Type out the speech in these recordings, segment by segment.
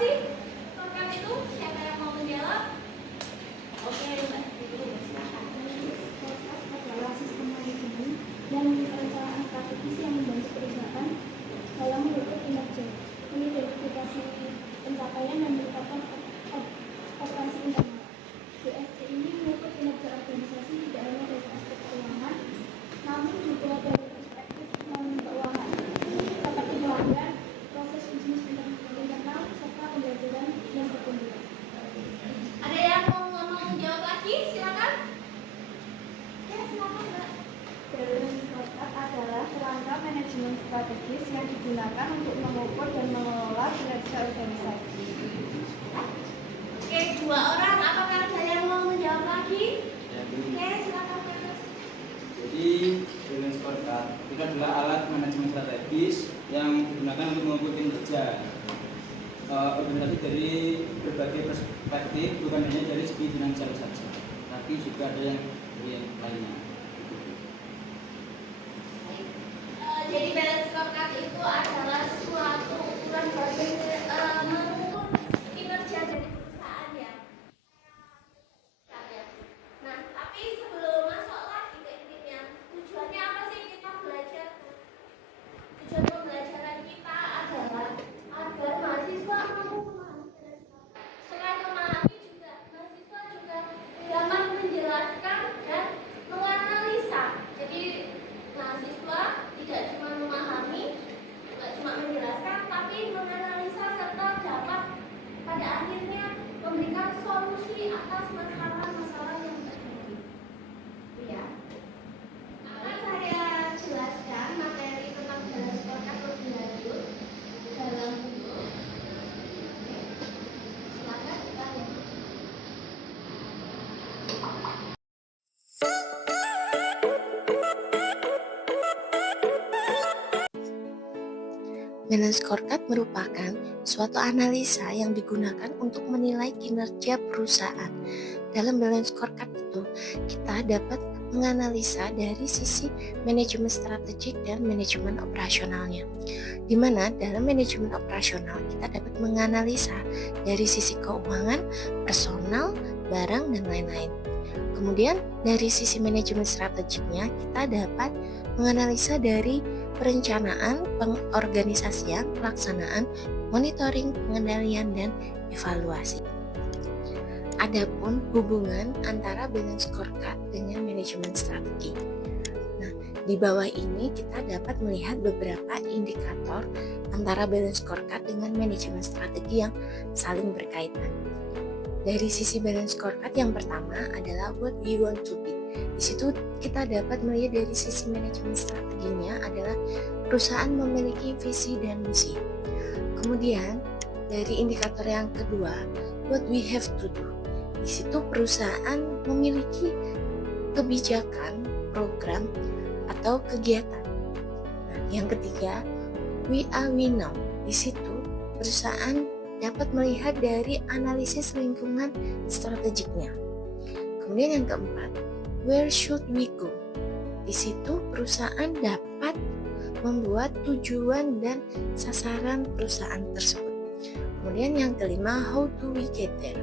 sih program itu? Siapa yang mau menjawab? Oke, Mbak. Silakan. Adalah sistem manajemen dan perencanaan strategis yang membantu perusahaan dalam mengukur kinerja, mengidentifikasi pencapaian dan menetapkan operasi internal. BSC ini mengukur kinerja organisasi tidak hanya dari aspek keuangan, namun juga dari perspektif non keuangan, seperti pelanggan, proses bisnis internal, serta pembelajaran dan pertumbuhan. Ada yang mau jawab lagi? Silakan. Ya, silakan, Mbak. Balance scorecard adalah kerangka manajemen strategis yang digunakan untuk mengukur dan mengelola kinerja organisasi. Oke, 2 orang. Apakah ada yang mau menjawab lagi? Ya, belum. Oke, silakan, Mas. Jadi balance scorecard itu adalah alat manajemen strategis yang digunakan untuk mengukur kinerja organisasi dari berbagai perspektif, bukan hanya dari segi finansial saja, tapi juga ada yang lainnya. Jadi balance scorecard itu adalah suatu ukuran mengukur kinerja dari perusahaan ya. Nah, tapi sebelum masuk lagi ke intinya, tujuannya apa sih kita belajar? Tujuan pembelajaran kita adalah agar mahasiswa mampu memahami balance scorecard. Selain memahami juga, mahasiswa juga dapat menjelaskan dan menganalisa. Jadi mahasiswa tidak cuma memahami, tidak cuma menjelaskan, tapi menganalisa serta dapat pada akhirnya memberikan solusi atas masalah-masalah yang terjadi. Ya. Akan saya jelaskan materi tentang balance scorecard lebih lanjut dalam buku. Silakan kita lihat. Balance scorecard merupakan suatu analisa yang digunakan untuk menilai kinerja perusahaan. Dalam balance scorecard itu, kita dapat menganalisa dari sisi manajemen strategik dan manajemen operasionalnya. Di mana dalam manajemen operasional kita dapat menganalisa dari sisi keuangan, personal, barang, dan lain-lain. Kemudian dari sisi manajemen strategiknya kita dapat menganalisa dari perencanaan, pengorganisasian, pelaksanaan, monitoring, pengendalian, dan evaluasi. Adapun hubungan antara balance scorecard dengan manajemen strategi. Nah, di bawah ini kita dapat melihat beberapa indikator antara balance scorecard dengan manajemen strategi yang saling berkaitan. Dari sisi balance scorecard yang pertama adalah what we want to be. Di situ kita dapat melihat dari sisi manajemen strateginya adalah perusahaan memiliki visi dan misi. Kemudian dari indikator yang kedua, what we have to do. Di situ perusahaan memiliki kebijakan, program, atau kegiatan. Nah, yang ketiga, we know. Di situ perusahaan dapat melihat dari analisis lingkungan strategiknya. Kemudian yang keempat, where should we go? Di situ perusahaan dapat membuat tujuan dan sasaran perusahaan tersebut. Kemudian yang kelima, how do we get there?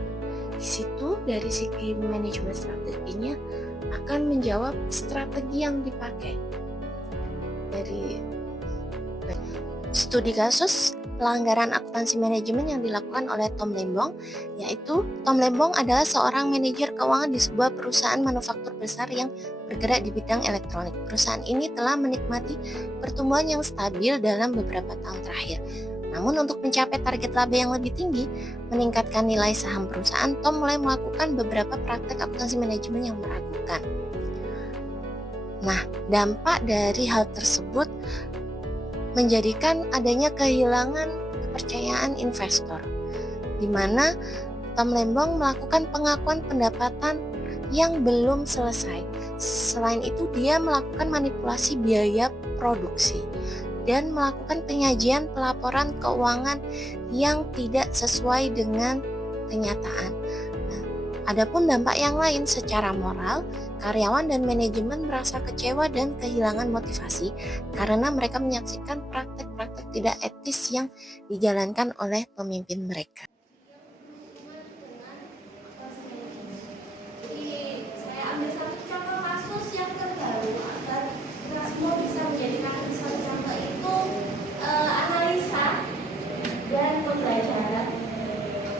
Di situ dari segi manajemen strateginya akan menjawab strategi yang dipakai. Dari studi kasus pelanggaran akuntansi manajemen yang dilakukan oleh Tom Lembong, yaitu Tom Lembong adalah seorang manajer keuangan di sebuah perusahaan manufaktur besar yang bergerak di bidang elektronik. Perusahaan ini telah menikmati pertumbuhan yang stabil dalam beberapa tahun terakhir. Namun untuk mencapai target laba yang lebih tinggi, meningkatkan nilai saham perusahaan, Tom mulai melakukan beberapa praktek akuntansi manajemen yang meragukan. Nah, dampak dari hal tersebut menjadikan adanya kehilangan kepercayaan investor, di mana Tom Lembong melakukan pengakuan pendapatan yang belum selesai. Selain itu, dia melakukan manipulasi biaya produksi dan melakukan penyajian pelaporan keuangan yang tidak sesuai dengan kenyataan. Adapun dampak yang lain secara moral, karyawan dan manajemen merasa kecewa dan kehilangan motivasi karena mereka menyaksikan praktek-praktek tidak etis yang dijalankan oleh pemimpin mereka. Jadi saya ambil satu contoh kasus yang terbaru agar kita semua bisa menjadikan satu contoh itu analisa dan pembelajaran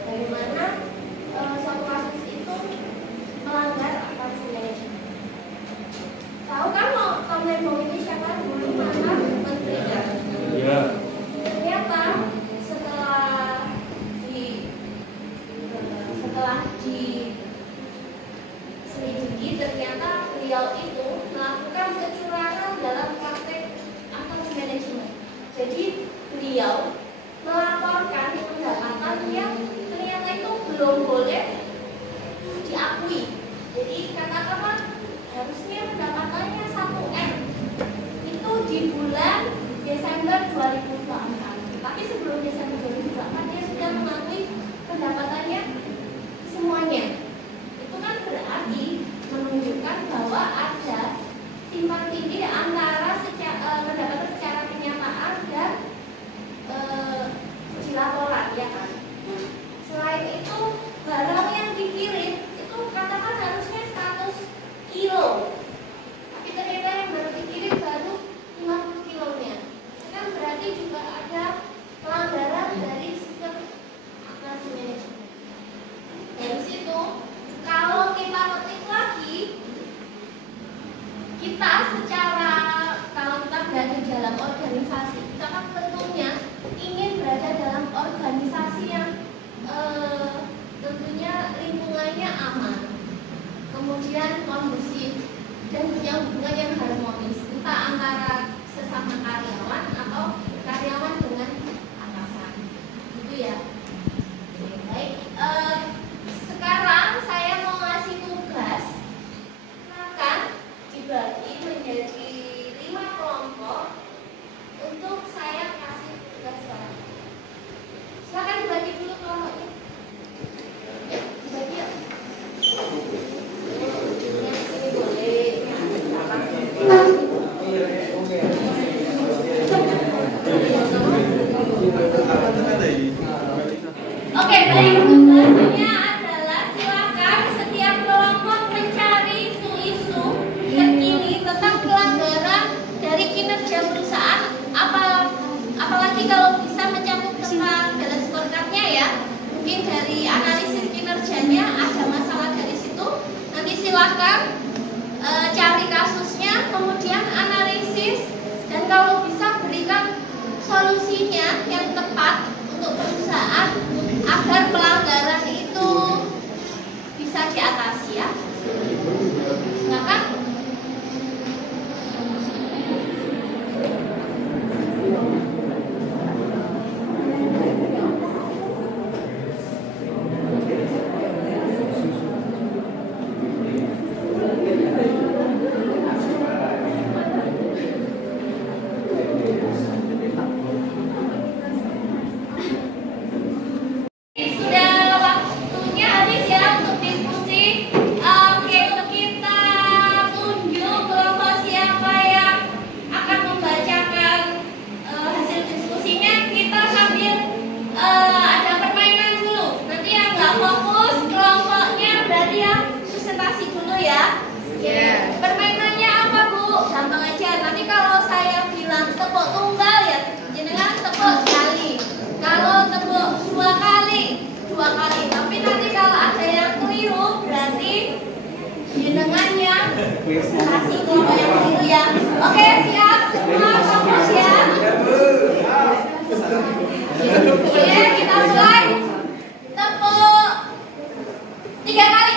bagaimana suatu kasus itu melanggar akuntansi manajemen. Tahu kan Tom Lembong ini siapa dulu mantan menterinya? Iya. Ternyata setelah diselidiki ternyata beliau itu melakukan kecurangan dalam praktek akuntansi manajemen. Jadi beliau melaporkan pendapatan yang ternyata itu belum boleh diakui. Jadi katakanlah harusnya pendapatannya 1 M itu di bulan Desember 2024. Tapi sebelum Desember 2024 dia sudah mengakui pendapatannya semuanya. Itu kan berarti menunjukkan bahwa ada timpang tindih antara pendapatan secara kenyataan dan di laporan, ya kan? Selain itu barang yang dikirim itu katakan harusnya 100 kilo, tapi ternyata yang baru dikirim baru 50 kilonya. Kan berarti juga ada pelanggaran dari sistem akuntansi manajemen. Dari situ kalau kita petik lagi, kita secara kalau kita berada dalam organisasi, kita kan tentunya ingin berada dalam organisasi yang tentunya lingkungannya aman, kemudian kondusif, dan punya hubungan yang harmonis, entah antara sesama karyawan atau karyawan dengan atasan, gitu ya. Oke, baik. Sekarang saya mau ngasih tugas, silakan dibagi menjadi 5 kelompok untuk saya kasih tugas sekarang. Silakan dibagi dulu kelompoknya. Ya, dibagi ya. Yang sini boleh. Oke, baik. Tugasnya adalah silakan setiap kelompok mencari isu-isu terkini tentang pelanggaran dari kinerja perusahaan, apalagi kalau bisa mencakup tentang balance scorecard-nya ya. Mungkin dari analisis kinerjanya ada masalah dari situ. Nanti silakan cari kasusnya, kemudian analisis, dan kalau bisa berikan solusinya yang tepat untuk perusahaan agar pelanggaran itu bisa diatasi ya. Silakan. Sudah waktunya habis ya untuk diskusi. Oke, kita tunjuk kelompok siapa yang akan membacakan hasil diskusinya. Kita sambil ada permainan dulu. Nanti yang nggak fokus kelompoknya berarti yang presentasi dulu ya. Permainannya apa Bu? Gampang aja. Nanti kalau saya bilang tepuk tunggal ya jenengan tepuk sekali. Kalau tepuk 2 kali. Tapi nanti kalau ada yang keliru berarti jenengannya presentasi kelompok yang keliru ya. Oke, siap semua fokus ya. Oke, kita mulai. Tepuk 3 kali.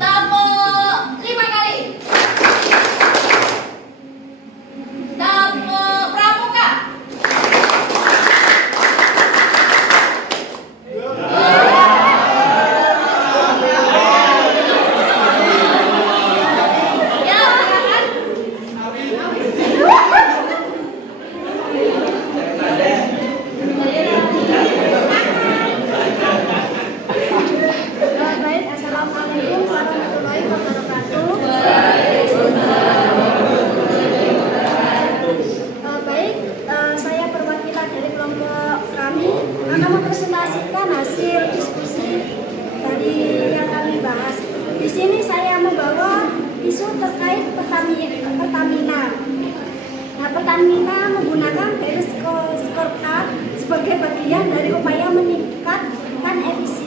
Tepuk 5 kali. Tepuk pramuka.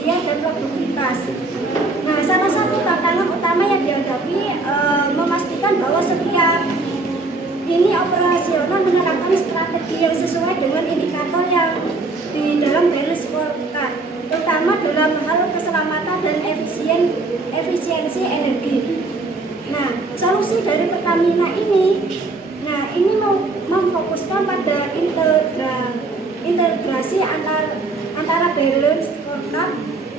pengembdian dan produktivitas. Nah, salah satu tantangan utama yang dihadapi memastikan bahwa setiap ini operasional menerapkan strategi yang sesuai dengan indikator yang di dalam balance scorecard, terutama dalam hal keselamatan dan efisiensi energi. Nah, solusi dari Pertamina ini memfokuskan pada integrasi antara balance scorecard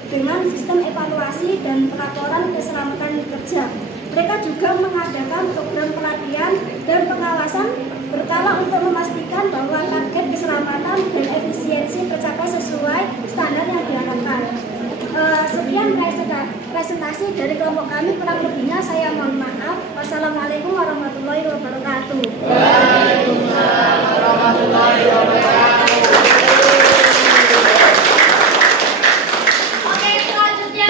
dengan sistem evaluasi dan pelaporan keselamatan kerja. Mereka juga mengadakan program pelatihan dan pengawasan berkala untuk memastikan bahwa target keselamatan dan efisiensi tercapai sesuai standar yang diharapkan. Sekian presentasi dari kelompok kami, kurang lebihnya saya mohon maaf. Wassalamualaikum warahmatullahi wabarakatuh. Waalaikumsalam warahmatullahi wabarakatuh. Oke, selanjutnya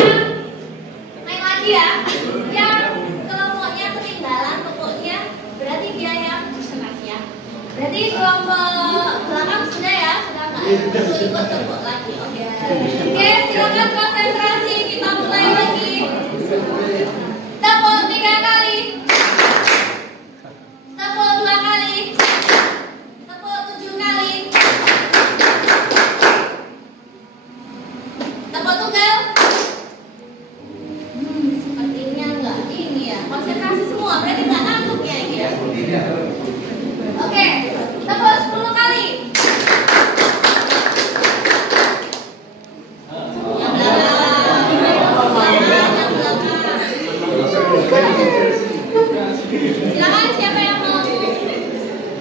naik lagi ya. Yang kelompoknya ketinggalan pokoknya berarti dia yang presentasi ya. Berarti kelompok belakang sudah ya, sudah nggak ikut kelompok lagi. Oke, silakan konsentrasi, kita mulai lagi. Tepuk 3 kali. Tepuk 2 kali. Tepuk 7 kali. Tepuk tunggal. Sepertinya enggak ini ya. Konsentrasi semua, berarti enggak ngantuk ya ini ya. Oke, tepuk 10 kali. Yang belakang. Silakan siapa yang mau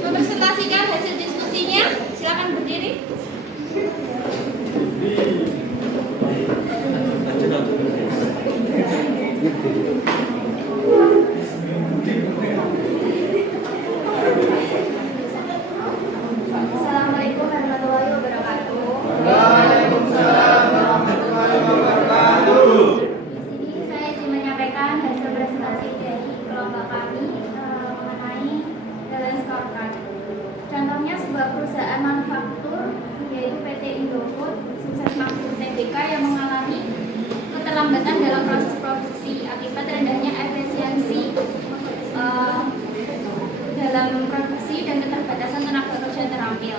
mempresentasikan hasil diskusinya, silakan berdiri. Assalamualaikum warahmatullahi wabarakatuh. Waalaikumsalam warahmatullahi wabarakatuh. Di sini saya ingin menyampaikan hasil presentasi dari kelompok kami mengenai balance scorecard. Contohnya sebuah perusahaan manufaktur yaitu PT Indofood Sukses Makmur Tbk yang mengalami keterlambatan dalam proses produksi akibat rendahnya efisiensi dalam produksi dan keterbatasan tenaga kerja terampil.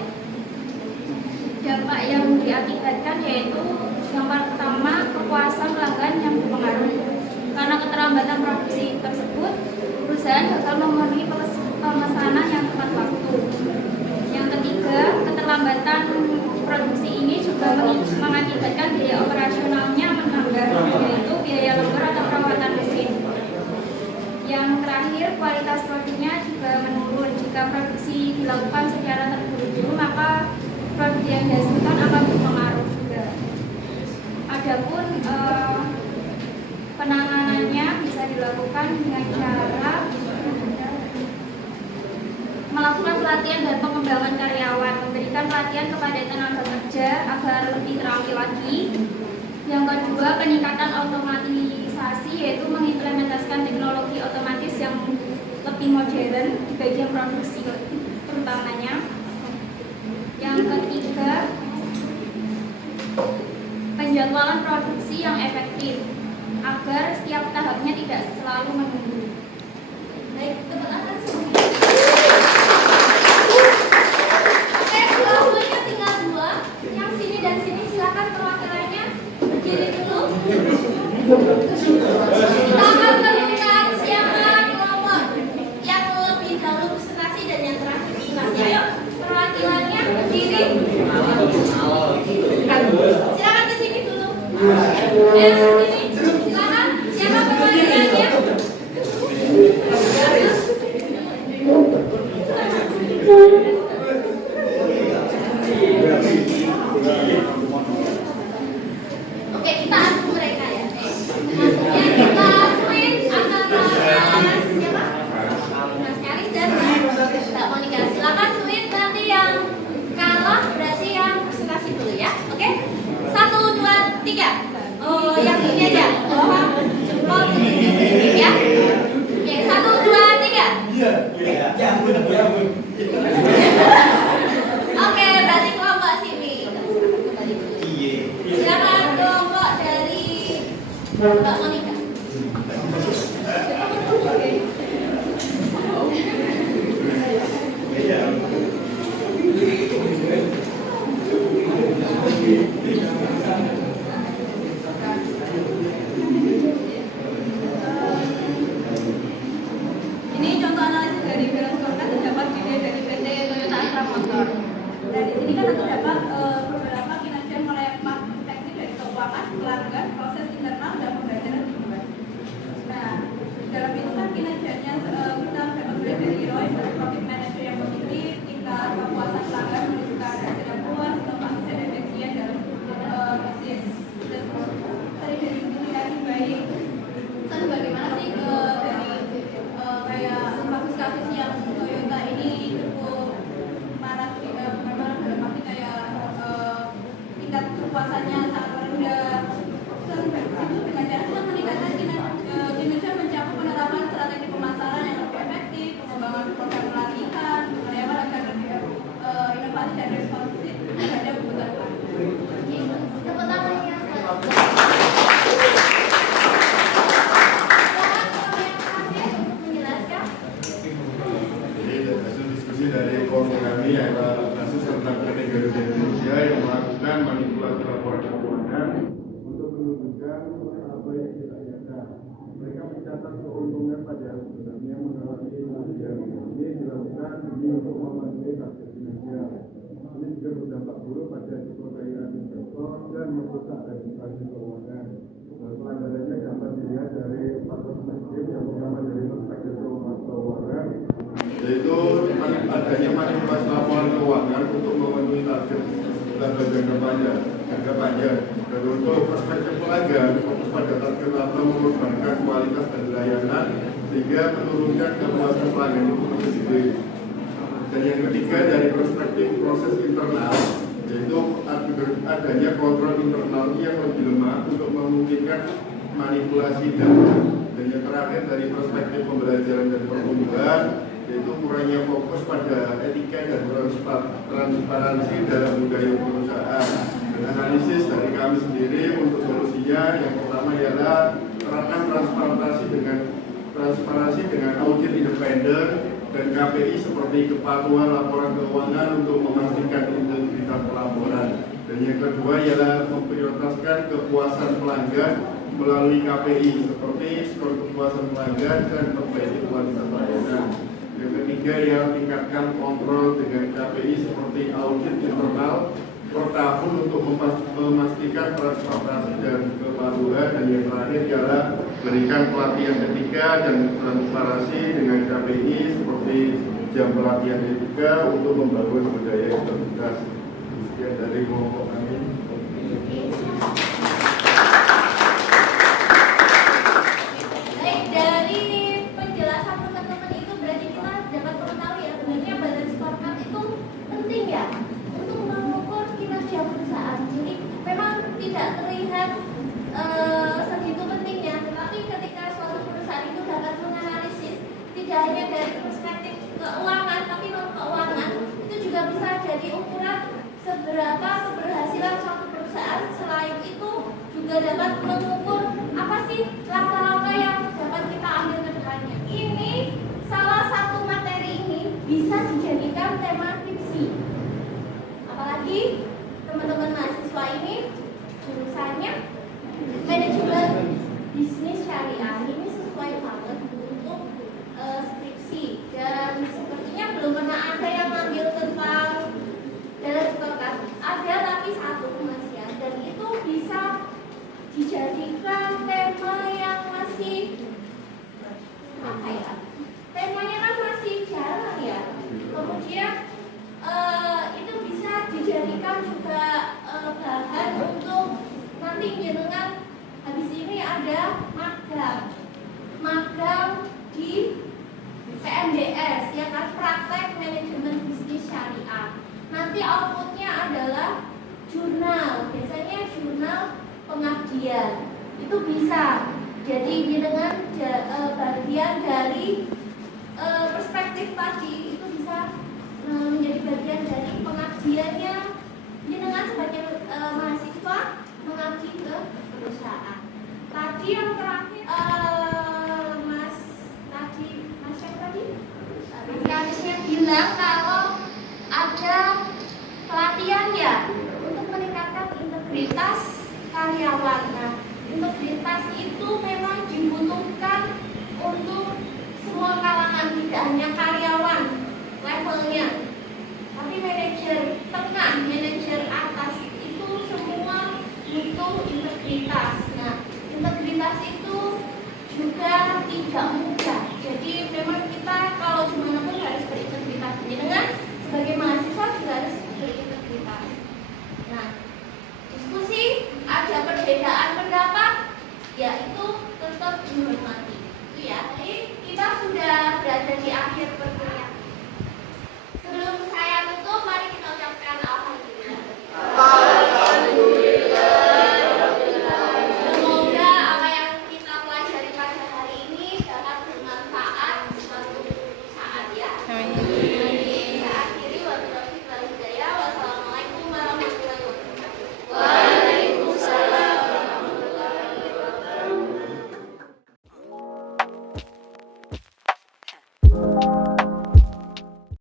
Dampak yang diakibatkan yaitu yang pertama, kepuasan pelanggan yang berpengaruh. Karena keterlambatan produksi tersebut, perusahaan gagal memenuhi pemesanan yang tepat waktu. Yang ketiga, keterlambatan produksi ini juga mengakibatkan biaya operasionalnya menambah, yaitu biaya lembur atau perawatan mesin. Yang terakhir, kualitas produknya juga menurun. Jika produksi dilakukan secara terburu-buru, maka produk yang dihasilkan akan berpengaruh juga. Adapun penanganannya bisa dilakukan dengan cara melakukan pelatihan dan pengembangan karyawan, memberikan pelatihan kepada tenaga kerja agar lebih terampil lagi. Yang kedua, peningkatan otomatisasi, yaitu mengimplementasikan teknologi otomatis yang lebih modern di bagian produksi terutamanya. Yang ketiga, penjadwalan produksi yang efektif agar setiap tahapnya tidak selalu menunggu. Baik, tepuk tangan semuanya. Oke, selanjutnya tinggal 2. Yang sini dan sini silakan perwakilannya berdiri dulu. Kita akan tentukan siapa kelompok yang lebih dahulu presentasi dan yang terakhir presentasi. Ayo, perwakilannya berdiri. Silakan ke sini dulu. Ayo ke sini. Silakan. Siapa perwakilannya? Oke, kita adu mereka ya. Maksudnya kita switch antara siapa? Mas Karis dan Mbak Monika. Silakan switch, nanti yang kalah berarti yang presentasi dulu ya. Oke? 1, 2, 3. Oh, yang ini aja. Bawah jempol tunjuk ya. Oke, 1, 2, 3. Oke, berarti kelompok sini. Silakan kelompok dari visi dari forum kami adalah kasus tentang kategori Indonesia yang melakukan manipulasi laporan keuangan untuk menunjukkan apa yang kita inginkan. Mereka mencatat keuntungan pada sebenarnya mengalami yang ini dilakukan demi untuk memenuhi target finansial. Ini juga berdampak buruk pada kepercayaan investor dan merusak reputasi keuangan. Pelanggarannya dapat dilihat dari empat perspektif. Yang pertama dari perspektif keuangan, yaitu adanya manipulasi laporan keuangan untuk memenuhi target jangka panjang. Dan untuk perspektif pelanggan, fokus pada target atau mengorbankan kualitas dan layanan sehingga menurunkan kepuasan pelanggan itu sendiri. Dan yang ketiga dari perspektif proses internal, yaitu adanya kontrol internal yang lebih lemah untuk memungkinkan manipulasi data. Dan yang terakhir dari perspektif pembelajaran dan pertumbuhan, yaitu kurangnya fokus pada etika dan transparansi dalam budaya perusahaan. Dan analisis dari kami sendiri untuk solusinya, yang pertama ialah terapkan transparansi dengan audit independen dan KPI seperti kepatuhan laporan keuangan untuk memastikan integritas pelaporan. Dan yang kedua ialah memprioritaskan kepuasan pelanggan melalui KPI seperti skor kepuasan pelanggan dan perbaiki kualitas layanan. Yang ketiga ialah tingkatkan kontrol dengan KPI seperti audit internal per tahun untuk memastikan transparansi dan kepatuhan. Dan yang terakhir ialah berikan pelatihan etika dan transparansi dengan KPI seperti jam pelatihan etika untuk membangun budaya integritas. Sekian dari kelompok kami. Baik, dari penjelasan teman-teman itu berarti kita dapat mengetahui ya sebenarnya balance scorecard itu penting ya untuk mengukur kinerja perusahaan. Jadi memang tidak terlihat segitu pentingnya, tetapi ketika suatu perusahaan itu dapat menganalisis tidak hanya dari perspektif keuangan tapi non keuangan, itu juga bisa jadi ukuran seberapa keberhasilan suatu perusahaan. Selain itu juga dapat mengukur apa sih langkah-langkah yang dapat kita ambil ke depannya. Ini salah satu materi ini bisa dijadikan tema skripsi. Apalagi teman-teman mahasiswa ini jurusannya manajemen bisnis syariah, ini sesuai banget untuk skripsi. Dan sepertinya belum pernah ada yang ngambil tentang balance scorecard. Ada tapi satu masih ya, dan itu bisa dijadikan tema yang masih apa ya? Temanya kan masih jarang ya. Kemudian itu bisa dijadikan juga bahan untuk nanti jenengan habis ini ada magang di PMDS ya kan, praktek manajemen bisnis syariah. Nanti outputnya adalah jurnal, biasanya jurnal pengabdian. Itu bisa jadi jenengan bagian dari perspektif tadi, itu bisa menjadi bagian dari pengabdiannya jenengan sebagai mahasiswa mengabdi ke perusahaan. Tadi yang terakhir Mas Karisnya bilang kalau ada pelatihan ya untuk meningkatkan integritas karyawan. Nah, integritas itu memang dibutuhkan untuk semua kalangan, tidak hanya karyawan